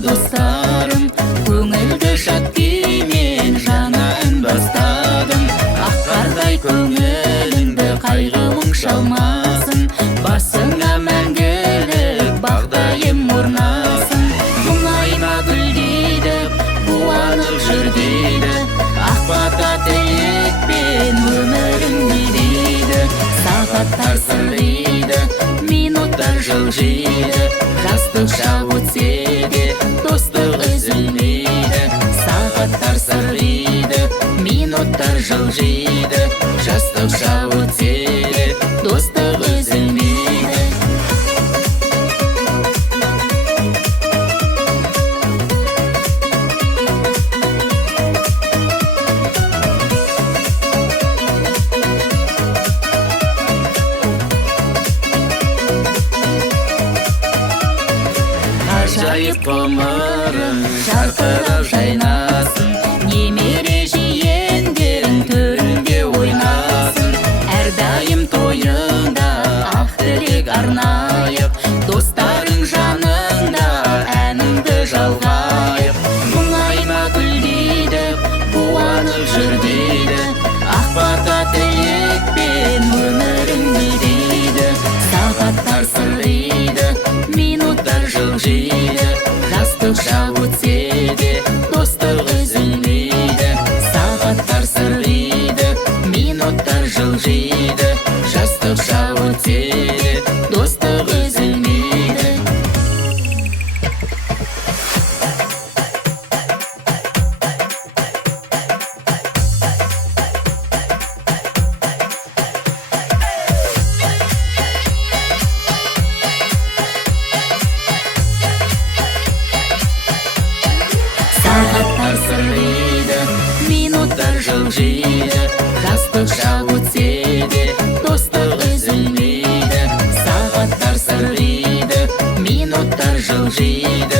достарым, көңілді шат күймен жаңа ән бастадым. Ақ қардай көңіліңді қайғы мұң шалмасын, басыңа мәңгілік бағдайым орнасын. Мұңайма гүл дейді, қуанып жүр дейді, ақ бата тілекпен өмірің дейді. Сағаттар сырғиды, минуттар жылжиды, жастық шақ өтсе де достық үзілмейді. Сағаттар сырғиды, минуттар жылжиды, жастық шақ өтсе де достық үзілмейді. Ғажайып ғұмырың жарқырап жайнасын, немере жиендерің төрінде ойнасын. Әрдайым тойыңда ақ тілек арнайық, достарың жаныңда әніңді жалғайық. Мұңайма гүл дейді, қуанып жүр дейді, ақ бата тілекпен өмірің дейді. Сағаттар сырғиды, минуттар жылжиды, жастық шақ өтсе де достық үзілмейді. Сағаттар сырғиды, минуттар жылжиды, жастық шақ өтсе де достық үзілмейді. Сағаттар сырғиды, минуттар жылжиды, жастық шақ өтсе де достық үзілмейді. Сағаттар сырғиды, минуттар жылжиды,